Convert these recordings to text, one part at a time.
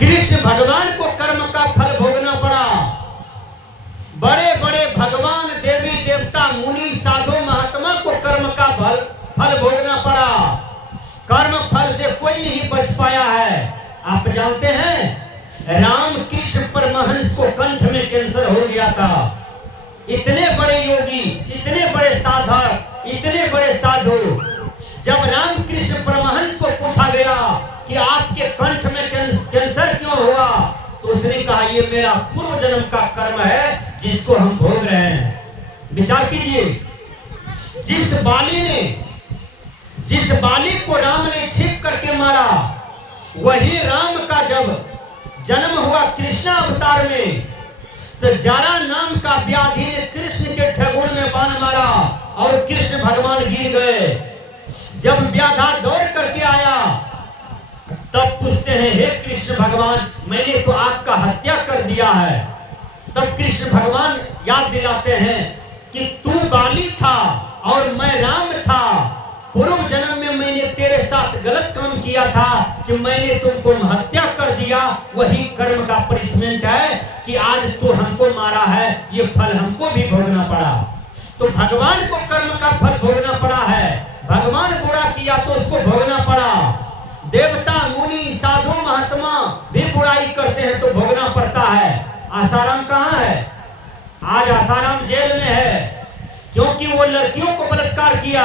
कृष्ण भगवान को कर्म का फल भोगना पड़ा। बड़े बड़े भगवान, देवी देवता, मुनि, साधु, महात्मा को कर्म का फल भोगना पड़ा। कर्म फल से कोई नहीं बच पाया है। आप जानते हैं राम कृष्ण परमहंस को कंठ में कैंसर हो गया था। इतने बड़े योगी, इतने बड़े साधक, इतने बड़े साधु, जब राम कृष्ण परमहंस को पूछा गया कि आपके कंठ में कैंसर क्यों हुआ, तो उसने कहा ये मेरा पूर्व जन्म का कर्म है जिसको हम भोग रहे हैं। विचार कीजिए, जिस बाली को राम ने छिप करके मारा, वही राम का जब जन्म हुआ कृष्ण अवतार में, तो जारा नाम का व्याधि ने कृष्ण के ठगुन में बाण मारा और कृष्ण भगवान गिर गए। जब व्याधा दौड़ करके आया, तब पूछते हैं हे कृष्ण भगवान, मैंने तो आपका हत्या कर दिया है। तब कृष्ण भगवान याद दिलाते हैं कि तू बाली था और मैं राम था। पूर्व जन्म में मैंने तेरे साथ गलत काम किया था कि मैंने तुमको हत्या कर दिया। वही कर्म का पनिशमेंट है कि आज तू हमको मारा है, ये फल हमको भी भोगना पड़ा। तो भगवान को कर्म का फल भोगना पड़ा है। भगवान बुरा किया तो उसको भोगना पड़ा। देवता, मुनि, साधु, महात्मा भी बुराई करते हैं तो भोगना पड़ता है। आसाराम कहाँ है? आज आसाराम जेल में है, क्योंकि वो लड़कियों को बलात्कार किया,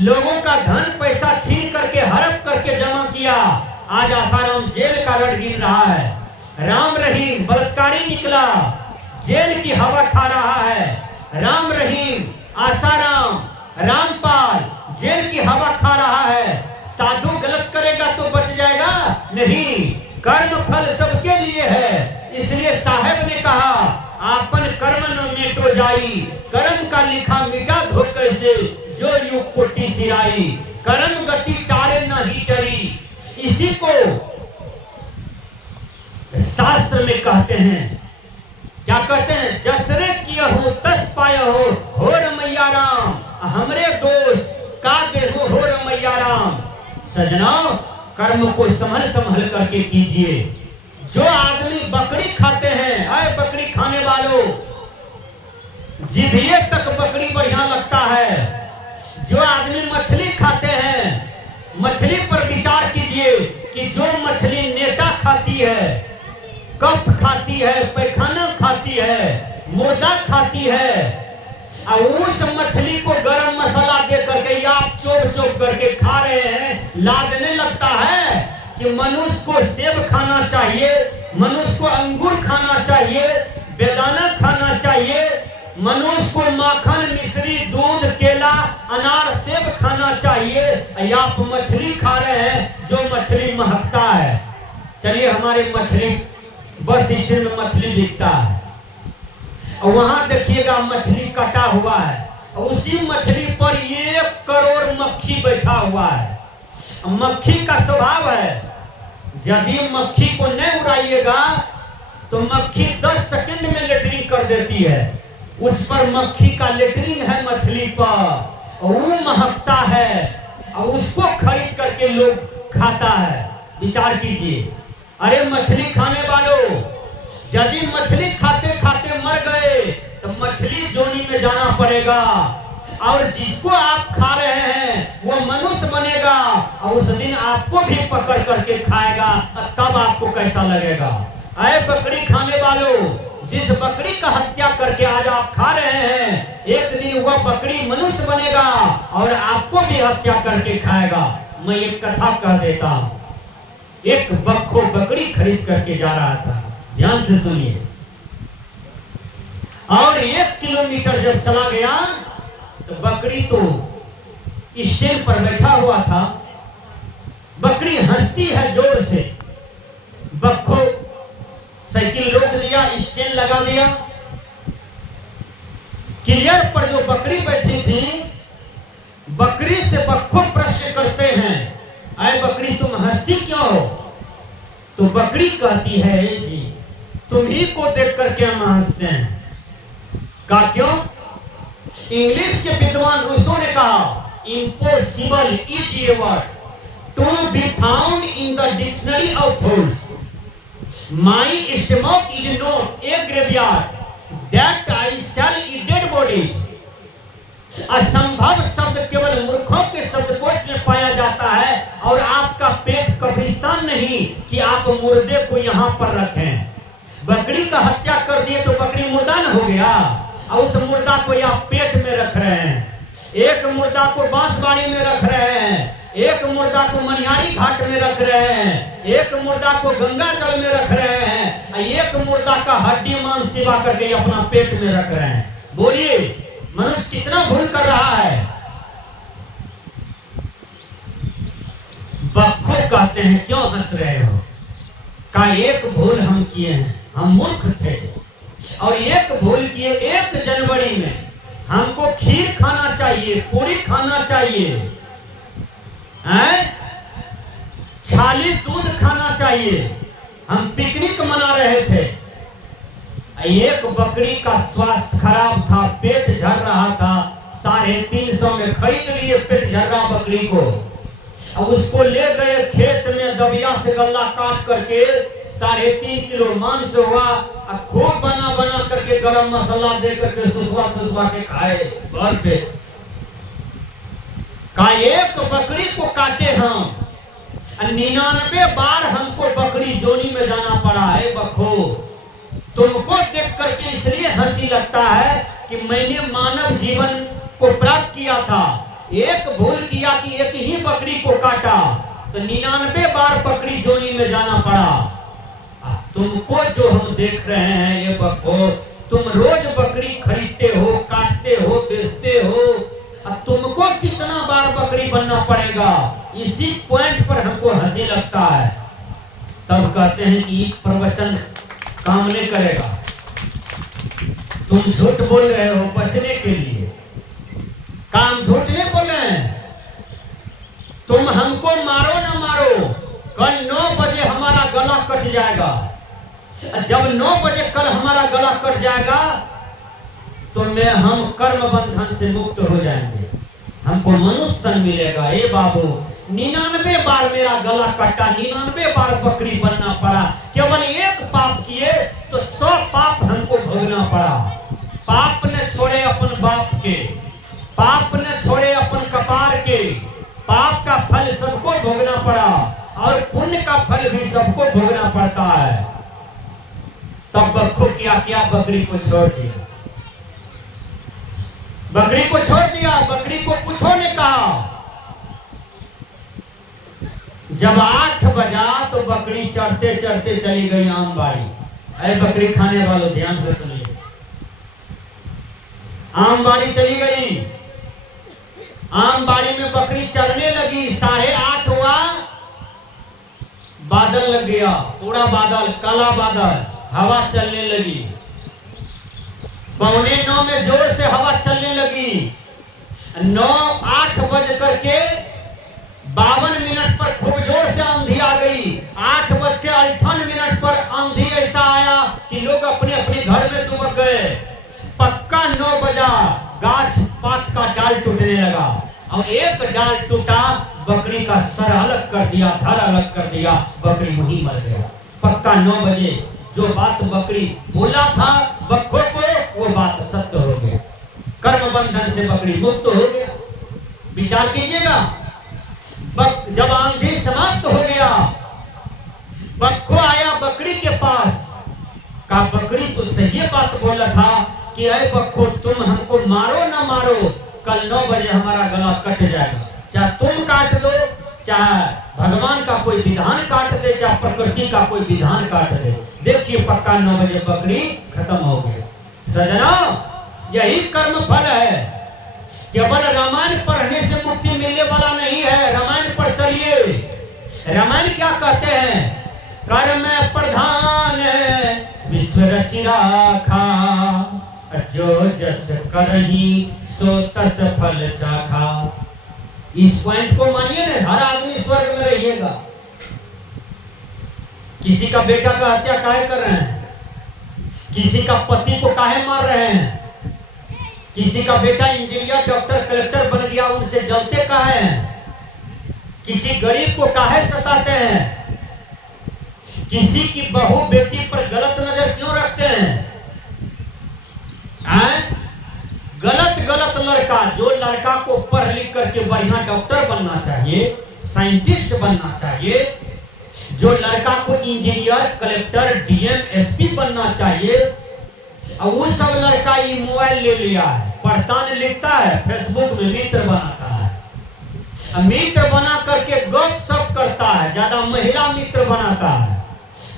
लोगों का धन पैसा छीन करके हड़प करके जमा किया। आज आसाराम जेल का रट गिन रहा है। राम रहीम बलात्कारी निकला, जेल की हवा खा रहा है। राम रहीम, आसाराम, रामपाल जेल की हवा खा रहा है। साधु गलत करेगा तो बच जाएगा? नहीं, कर्म फल सबके लिए है। इसलिए साहब ने कहा आपन कर्म न मिटो जाई, कर्म का लिखा मिटा धो कैसे, जो युग कोटि सिराई, कर्म गति टारे नहीं चरी। इसी को शास्त्र में कहते हैं, क्या कहते हैं? जसरे किया हो तस पाया हो रमैया राम, हमरे दोष का देहो हो रमैया राम। सजना, कर्म को संभल संभल करके कीजिए। जो आदमी बकरी खाते हैं, आए बकरी खाने वालों, जीभिए तक बकरी बढ़िया लगता है। जो आदमी मछली खाते हैं, मछली पर विचार कीजिए कि जो मछली नेटा खाती है, कफ खाती है, पैखाना खाती है, मुर्दा खाती है, और उस मछली को गरम मसाला दे करके आप चोप चोप करके खा रहे हैं, लाजने लगता है कि मनुष्य को सेब खाना चाहिए, मनुष्य को अंगूर खाना चाहिए, बेदाना खाना चाहिए, मनुष्य को माखन, मिश्री, दूध, केला, अनार, सेब खाना चाहिए। आप मछली खा रहे हैं जो मछली महकता है। चलिए, हमारे मछली बस स्टैंड में मछली बिकता है, और वहां देखिएगा मछली कटा हुआ है, और उसी मछली पर 1 करोड़ मक्खी बैठा हुआ है। मक्खी का स्वभाव है, यदि मक्खी को नहीं उड़ाइएगा तो मक्खी 10 सेकंड में लेटरिंग कर देती है। उस पर मक्खी का लेटरिंग है मछली पर, और वो महकता है, और उसको खरीद करके लोग खाता है। विचार कीजिए, अरे मछली खाने वालों, यदि मछली खाते खाते मर गए तो मछली जोनी में जाना पड़ेगा, और जिसको आप खा रहे हैं वो मनुष्य बनेगा, और उस दिन आपको भी पकड़ करके खाएगा, तब आपको कैसा लगेगा? अरे बकरी खाने वालों, जिस बकरी का हत्या करके आज आप खा रहे हैं, एक दिन वह बकरी मनुष्य बनेगा और आपको भी हत्या करके खाएगा। मैं एक कथा कह देता हूं। एक बक्खो बकरी खरीद करके जा रहा था, ध्यान से सुनिए, और 1 किलोमीटर जब चला गया तो बकरी तो स्टैंड पर बैठा हुआ था। बकरी हंसती है जोर से। बक्खो साइकिल रोक दिया, स्टैंड लगा दिया। क्लियर पर जो बकरी बैठी थी, बकरी से बक्खो प्रश्न करते हैं, अरे बकरी तुम हंसती क्यों हो? तो बकरी कहती है, जी तुम ही को देख करके हम हंसते हैं। का क्यों? इंग्लिश के विद्वान रूसो ने कहा impossible is a word to be found in the dictionary of thoughts. My stomach is not a graveyard that I shall eat dead body. असंभव शब्द केवल मूर्खों के शब्दकोश में पाया जाता है, और आपका पेट कब्रिस्तान नहीं कि आप मुर्दे को यहाँ पर रखें। बकरी का हत्या कर दिए तो बकरी मुर्दा न हो गया, और उस मुर्दा को या पेट में रख रहे हैं, एक मुर्दा को बांसबाड़ी में रख रहे हैं, एक मुर्दा को मनिहारी घाट में रख रहे हैं, एक मुर्दा को गंगा जल में रख रहे हैं, एक मुर्दा का हड्डी मांस सिवा करके अपना पेट में रख रहे हैं। बोलिए मनुष्य कितना भूल कर रहा है। बक्खो कहते हैं क्यों हंस रहे हो? का एक भूल हम किए हैं, हम मूर्ख थे, और एक भूल किए 1 जनवरी में हमको खीर खाना चाहिए, पूरी खाना चाहिए, छाली दूध खाना चाहिए, हम पिकनिक मना रहे थे। एक बकरी का स्वास्थ्य खराब था, पेट झड़ रहा था, 350 में खरीद लिए पेट झड़ रहा बकरी को, अब उसको ले गए खेत में, दबिया से गल्ला काट करके 3.5 किलो मांस हुआ, खूब बना बना करके गरम मसाला दे करके सुसवा के खाए भर पेट। का एक बकरी को काटे हम, 99 बार हमको बकरी जोनी में जाना पड़ा है। बखो तुमको देख करके इसलिए हंसी लगता है कि मैंने मानव जीवन को प्राप्त किया था, एक भूल किया कि एक ही बकरी को काटा, तो 99 बार बकरी जोनी में जाना पड़ा। तुमको जो हम देख रहे हैं ये बखो, तुम रोज बकरी खरीदते हो, काटते हो, बेचते हो, अब तुमको कितना बार बकरी बनना पड़ेगा? इसी पॉइंट पर हमको हंसी लगता है। तब कहते हैं कि एक प्रवचन काम नहीं करेगा, तुम झूठ बोल रहे हो बचने के लिए, काम झूठ नहीं बोल रहे हैं। तुम हमको मारो ना मारो, कल 9 बजे हमारा गला कट जाएगा, जब 9 बजे कल हमारा गला कट जाएगा तो हम कर्म बंधन से मुक्त हो जाएंगे, हमको मनुष्य तन मिलेगा। ए बाबू 99 बार मेरा गला कटा, 99 बार बकरी बनना पड़ा, केवल एक पाप किए तो 100 पाप हमको भोगना पड़ा। पाप ने छोड़े अपन बाप के, पाप ने छोड़े अपन कपार के, पाप का फल सबको भोगना पड़ा, और पुण्य का फल भी सबको भोगना पड़ता है। तब बक्खो क्या बकरी को छोड़ दिया, बकरी को छोड़ दिया। बकरी को पूछो ने कहा, जब 8 बजा तो बकरी चढ़ते चढ़ते चली गई आमबाड़ी। अरे बकरी खाने वालों ध्यान से सुनिए, आमबाड़ी चली गई, आमबाड़ी में बकरी चरने लगी। 8:30 हुआ, बादल लग गया, पूरा बादल, काला बादल, हवा चलने लगी। 9:15 में जोर से हवा चलने लगी। 8 बज करके 52 पर खूब जोर से आंधी आ गई। 8:58 पर आंधी ऐसा आया कि लोग अपने अपने घर में दुबक गए। पक्का 9 बजा, गाछ पात का डाल टूटने लगा, और एक डाल टूटा, बकरी का सर अलग कर दिया, धड़ अलग कर दिया, बकरी वहीं मर गया। पक्का 9 बजे जो बात बकरी बोला था बक्खो को, वो बात सत्य हो गया, कर्म बंधन से बकरी मुक्त हो गया। विचार कीजिएगा, जब आंधी समाप्त हो गया, बक्खो आया बकरी के पास, कहा बकरी तुझसे ये बात बोला था कि अरे बक्खो तुम हमको मारो ना मारो, कल 9 बजे हमारा गला कट जाएगा, चाहे तुम काट दो, चाहे भगवान का कोई विधान काट दे, चाहे प्रकृति का कोई विधान काट दे। देखिए पक्का 9 बजे बकरी खत्म हो गया। सजना, यही कर्म फल है। केवल रामायण पढ़ने से मुक्ति मिलने वाला नहीं है। रामायण पर चलिए, रामायण क्या कहते हैं? कर्म प्रधान विश्व रचि राखा, जो जस करही सो तस फल चाखा। इस पॉइंट को मानिए ना, हर आदमी स्वर्ग में रहिएगा। किसी का बेटा का हत्या काहे कर रहे हैं? किसी का पति को काहे मार रहे हैं? किसी का बेटा इंजीनियर, डॉक्टर, कलेक्टर बन गया, उनसे जलते काहे हैं? किसी गरीब को काहे सताते हैं? किसी की बहू बेटी पर गलत नजर क्यों रखते हैं? गलत गलत लड़का, जो लड़का को पढ़ लिख करके बढ़िया डॉक्टर बनना चाहिए, साइंटिस्ट बनना चाहिए, जो लड़का को इंजीनियर, कलेक्टर, डीएम, एसपी बनना चाहिए, और वो सब लड़का ये मोबाइल ले लिया है, पढ़ता नहीं लिखता है, फेसबुक में मित्र बनाता है, मित्र बना करके गप सप करता है, ज्यादा महिला मित्र बनाता है,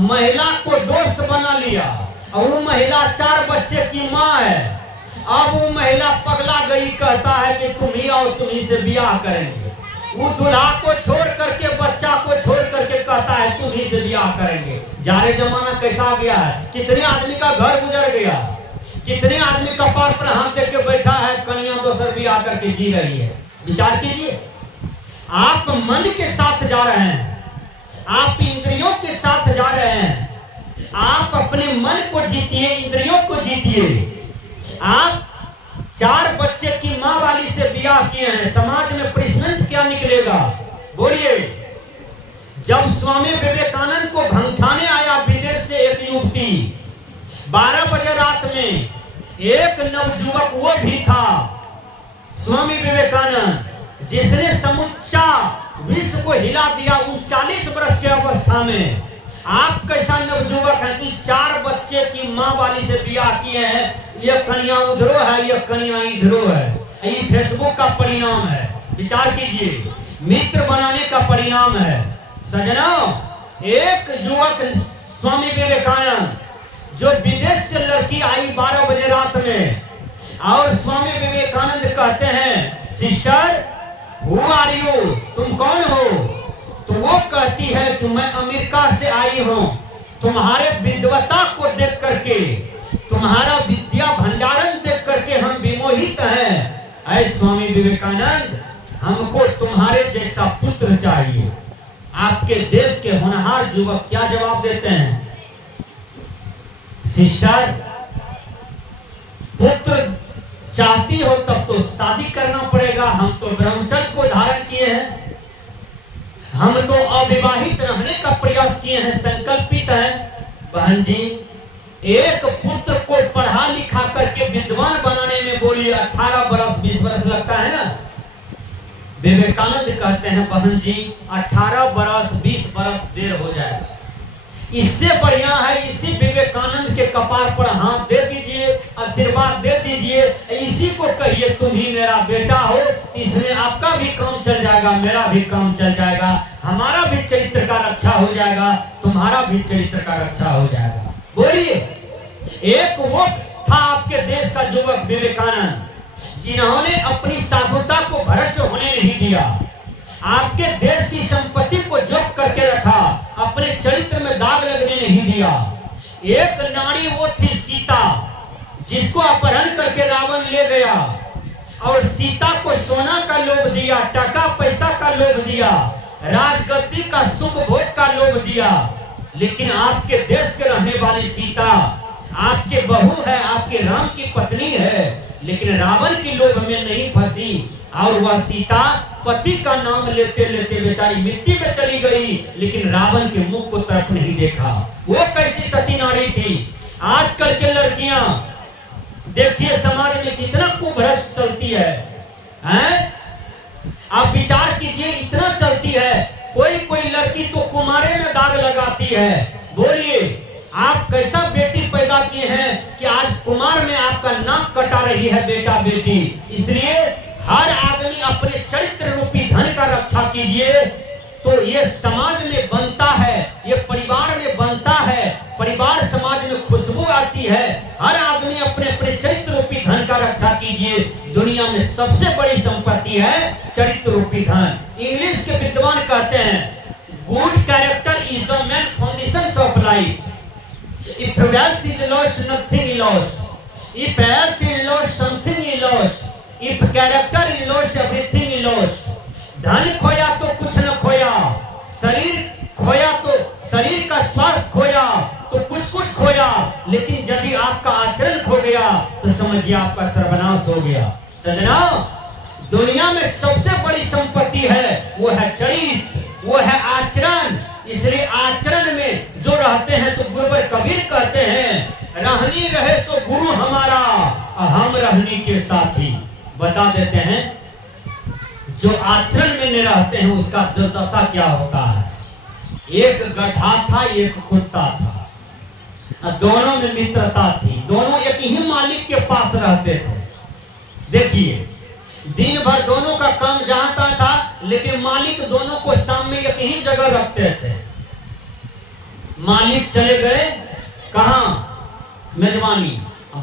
महिला को दोस्त बना लिया, और वो महिला 4 बच्चे की माँ है। अब वो महिला पगला गई, कहता है कि तुम ही आओ, तुम ही से ब्याह करेंगे। वो दूल्हा को छोड़ करके, बच्चा को छोड़ करके कहता है तुम ही से ब्याह करेंगे। जारे जमाना कैसा आ गया है, कितने आदमी का घर गुजर गया, कितने आदमी कपार पर हाथ दे के बैठा है, कन्या दोसर ब्याह करके जी रही है। विचार कीजिए, आप मन के साथ जा रहे हैं, आप इंद्रियों के साथ जा रहे हैं, आप अपने मन को जीतिए, इंद्रियों को जीतिए। आप 4 बच्चे की माँ वाली से ब्याह किए हैं, समाज में पनिशमेंट क्या निकलेगा बोलिए? जब स्वामी विवेकानंद को भंगठाने आया विदेश से एक युवती, 12 बजे रात में, एक नवयुवक वो भी था, स्वामी विवेकानंद, जिसने समुच्चा विश्व को हिला दिया 39 वर्ष की अवस्था में। आप कैसा नवयुवक है कि 4 बच्चे की माँ वाली से ब्याह किए हैं, ये कन्या उधरो है, ये कन्या इधरो है। ये फेसबुक का परिणाम है, विचार कीजिए, मित्र बनाने का परिणाम है। सजनों, एक युवक स्वामी विवेकानंद, जो विदेश से लड़की आई 12 बजे रात में, और स्वामी विवेकानंद कहते हैं, सिस्टर हु आर यू, तुम कौन हो? तो वो कहती है कि मैं अमेरिका से आई हूँ, तुम्हारे विद्वता को देख करके, तुम्हारा विद्या भंडारण देख करके हम विमोहित हैं। ऐ स्वामी विवेकानंद, हमको तुम्हारे जैसा पुत्र चाहिए। आपके देश के होनहार युवक क्या जवाब देते हैं? सिस्टर, पुत्र चाहती हो तब तो शादी करना पड़ेगा, हम तो ब्रह्मचर्य को धारण किए हैं, हम तो अविवाहित रहने का प्रयास किए हैं, संकल्पित हैं। बहन जी, एक पुत्र को पढ़ा लिखा करके विद्वान बनाने में बोलिए 18 बरस 20 बरस लगता है ना। विवेकानंद कहते हैं, बहन जी 18 बरस 20 बरस देर हो जाएगा, इससे बढ़िया है इसी विवेकानंद के कपार पर हाथ दे दीजिए, आशीर्वाद दे दीजिए, इसी को कहिए तुम ही मेरा बेटा हो, इसमें आपका भी काम चल जाएगा, मेरा भी काम चल जाएगा, हमारा भी चरित्र का रक्षा हो जाएगा, तुम्हारा भी चरित्र का रक्षा हो जाएगा। बोलिए, एक वो था आपके देश का युवक विवेकानंद, जिन्होंने अपनी साधुता को भ्रष्ट होने नहीं दिया, आपके देश की संपत्ति को जोक करके रखा, अपने चरित्र में दाग लगने नहीं दिया। एक नारी वो थी सीता, जिसको अपहरण करके रावण ले गया, और सीता को सोना का लोभ दिया, टका पैसा का लोभ दिया, राजगद्दी का सुख भोग का लोभ दिया। लेकिन आपके देश के रहने वाली सीता आपके बहू है, आपके राम की पत्नी है, लेकिन रावण की लोभ में नहीं फंसी, और वह सीता पति का नाम लेते लेते बेचारी मिट्टी में चली गई, लेकिन रावण के मुख को तरफ नहीं देखा। वो कैसी सती नारी थी। आजकल के लड़कियां देखिए समाज में कितना कुभ्रष्ट चलती है, हैं? आप विचार कीजिए, इतना चलती है, कोई कोई लड़की तो कुमारे में दाग लगाती है। बोलिए, आप कैसा बेटी पैदा किए हैं कि आज कुमार में आपका नाक कटा रही है बेटा बेटी। इसलिए हर आदमी अपने चरित्र रूपी धन का रक्षा कीजिए, तो ये समाज में बनता है, ये परिवार में बनता है, परिवार समाज में खुशबू आती है। हर आदमी अपने अपने चरित्र रूपी धन का रक्षा कीजिए। दुनिया में सबसे बड़ी संपत्ति है चरित्र रूपी धन। इंग्लिश के विद्वान कहते हैं, good character is the main foundation of life. If wealth is lost, nothing is lost. If health is lost, something is lost. If character is lost, everything is lost. धन खोया तो कुछ न खोया, शरीर खोया तो शरीर का स्वास्थ्य खोया तो कुछ कुछ खोया, लेकिन यदि आपका आचरण खो गया तो समझिए आपका सर्वनाश हो गया। सजना, दुनिया में सबसे बड़ी संपत्ति है वो है चरित्र, वो है आचरण। इसलिए आचरण में जो रहते हैं तो गुरुवर कबीर कहते हैं, रहनी रहे सो गुरु हमारा, हम रहनी के साथी। बता देते हैं जो आचरण में नहीं रहते हैं उसका दुर्दशा क्या होता है। एक गधा था, एक कुत्ता था, दोनों में मित्रता थी, दोनों एक ही मालिक के पास रहते थे। देखिए दिन भर दोनों का काम जानता था, लेकिन मालिक दोनों को सामने एक ही जगह रखते थे। मालिक चले गए कहां, मेजबानी,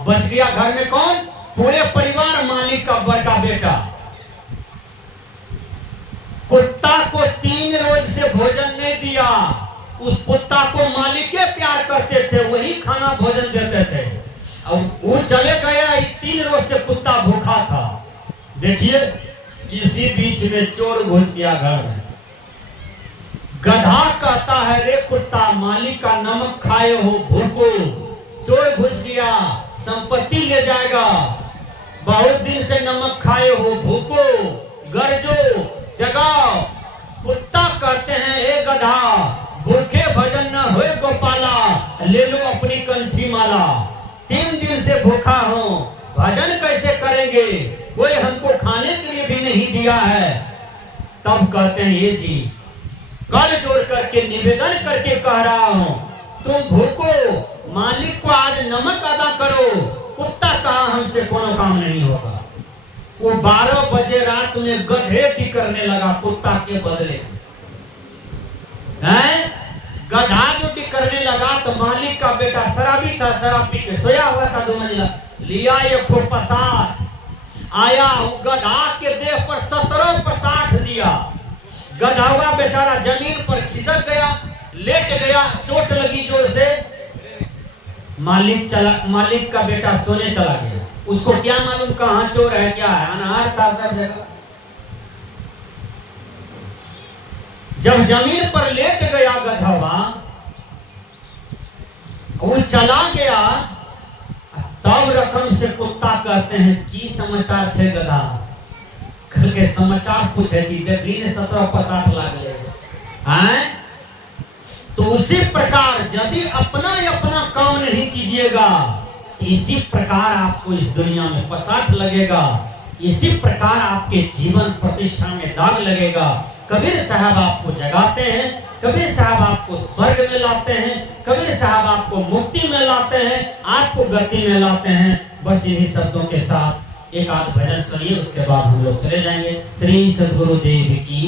बच गया घर में कौन, पूरे परिवार, मालिक का बड़का बेटा। कुत्ता को 3 रोज से भोजन नहीं दिया। उस कुत्ता को मालिक के प्यार करते थे, वही खाना भोजन देते थे। अब वो चले गया, 3 रोज से कुत्ता भूखा था। देखिए इसी बीच में चोर घुस गया घर में। गधा कहता है, रे कुत्ता, मालिक का नमक खाए हो, भूखो। चोर घुस गया, संपत्ति ले जाएगा। बहुत दिन से नमक खाए हो, भूखो, गरजो, जगाओ। कुत्ता कहते हैं, ए गधा, भूखे भजन न होए गोपाला, ले लो अपनी कंठी माला। 3 दिन से भूखा हूं, भजन कैसे करेंगे, कोई हमको खाने के लिए भी नहीं दिया है। तब कहते हैं, ये जी कर जोड़ करके निवेदन करके कह रहा हूं, तुम भूखो, मालिक को आज नमक अदा करो। कुत्ता कहा हमसे कोनो काम नहीं होगा। वो 12 बजे रात में गधे की करने लगा कुत्ता के बदले। हैं? गधा जो की करने लगा तो मालिक का बेटा शराबी था, शराब पी के सोया हुआ था 2 मंजिला। लिया एक ठो पसाट, आया गधा के देह पर 17 पसाट दिया। गधावा बेचारा जमीन पर खिसक गया, लेट गया, चोट लगी जोर से। मालिक का बेटा सोने चला गया। उसको क्या मालूम कहां चोर है, क्या है, अनार था सब जगह। जब जमीन पर लेट गया गधावा, वो चला गया, तब रकम से कुत्ता कहते हैं, की समाचार छे गधा। कल के समाचार पूछे जी, देखी ने 17 पसाट लागले हैं। तो उसी प्रकार यदि अपना काम नहीं कीजिएगा, इसी प्रकार आपको इस दुनिया में पसाठ लगेगा, इसी प्रकार आपके जीवन प्रतिष्ठा में दाग लगेगा। कबीर साहब आपको जगाते हैं, कबीर साहब आपको स्वर्ग में लाते हैं, कबीर साहब आपको मुक्ति में लाते हैं, आपको गति में लाते हैं। बस इन्हीं शब्दों के साथ एक आध भजन सुनिए, उसके बाद हम लोग चले जाएंगे। श्री सद्गुरुदेव की